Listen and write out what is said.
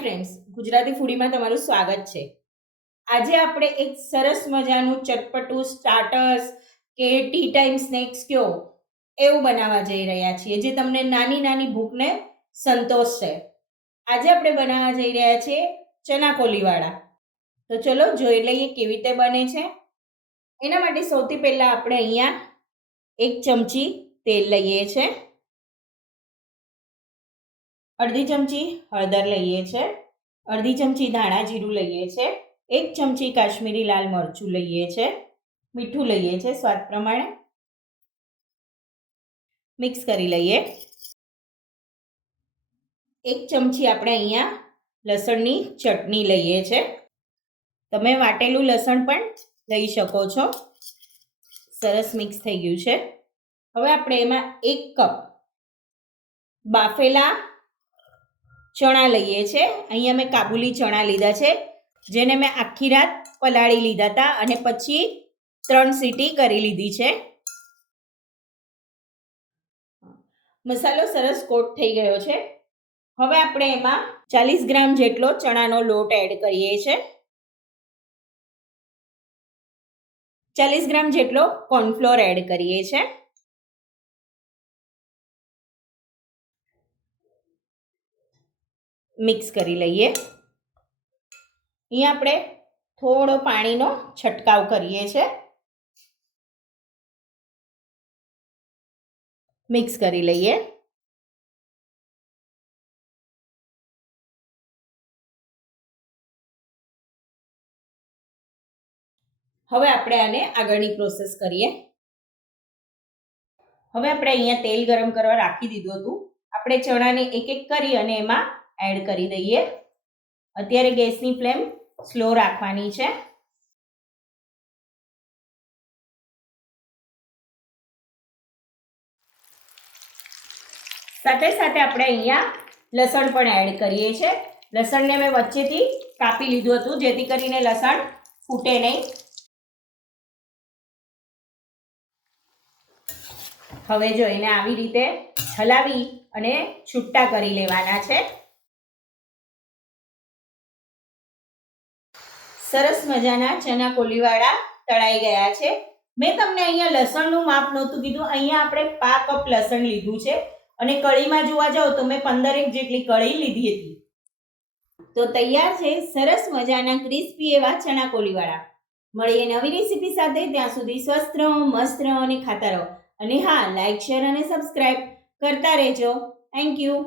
Hi friends, Gujarati ફૂડીમાં તમારું સ્વાગત છે. આજે આપણે એક સરસ મજાનું ચટપટું સ્ટાર્ટર્સ કે ટી ટાઈમ સ્નેક્સ કયો એવું બનાવવા જઈ રહ્યા છીએ, જે તમને નાની નાની ભૂખને સંતોષશે. આજે આપણે બનાવવા જઈ રહ્યા છીએ ચના કોલીવાળા. તો ચલો જોઈ લઈએ કેવી રીતે બને છે. એના માટે સૌથી પહેલાં આપણે અહીંયા 1 ચમચી તેલ લઈએ છીએ, અડધી ચમચી હળદર લઈએ છીએ, અડધી ચમચી ધાણા જીરું લઈએ છીએ, 1 ચમચી કાશ્મીરી લાલ મરચું લઈએ છીએ, મીઠું લઈએ છીએ સ્વાદ પ્રમાણે. મિક્સ કરી લઈએ. 1 ચમચી આપણે અહીંયા લસણની ચટણી લઈએ છીએ. તમે વાટેલું લસણ પણ લઈ શકો છો. સરસ મિક્સ થઈ ગયું છે. હવે આપણે એમાં 1 કપ બાફેલા ચણા લઈએ છીએ. અહીંયા મેં કાબુલી ચણા લીધા છે, જેને મેં આખી રાત પલાળી લીધા હતા અને પછી 3 સીટી કરી લીધી છે. મસાલો સરસ કોટ થઈ ગયો છે. હવે આપણે એમાં 40 ગ્રામ જેટલો ચણાનો લોટ એડ કરીએ છીએ. 40 ગ્રામ જેટલો કોર્નફ્લોર એડ કરીએ છીએ. મિક્સ કરી લઈએ. અહીંયા આપણે થોડો પાણીનો છંટકાવ કરીએ છીએ. મિક્સ કરી લઈએ. હવે આપણે આને આગળની પ્રોસેસ કરીએ. હવે આપણે અહીંયા તેલ ગરમ કરવા રાખી દીધું હતું. આપણે ચણાને એક એક કરી અને એમાં એડ કરી દઈએ. અત્યારે ગેસની ફ્લેમ સ્લો રાખવાની છે. સાથે સાથે આપણે અહીંયા લસણ પણ એડ કરીએ છીએ. લસણને મેં વચ્ચેથી કાપી લીધું હતું, જેથી કરીને લસણ ફૂટે નહીં. હવે જો એને આવી રીતે હલાવી અને છૂટા કરી લેવાના છે. સરસ મજાના ચના કોલીવાળા તળાઈ ગયા છે. મેં તમને અહીંયા લસણનું માપ નહોતું કીધું. અહીંયા આપણે 5 કપ લસણ લીધું છે અને કળીમાં જોવા જાવ તો મેં 15 જેટલી કળી લીધી હતી. તો તૈયાર છે સરસ મજાના ક્રિસ્પી એવા ચના કોલીવાળા. મળીએ નવી રેસીપી સાથે. ત્યાં સુધી સ્વસ્થ રહો, મસ્ત રહો અને ખાતા રહો. અને હા, લાઈક, શેર અને સબસ્ક્રાઈબ કરતા રહેજો. Thank you.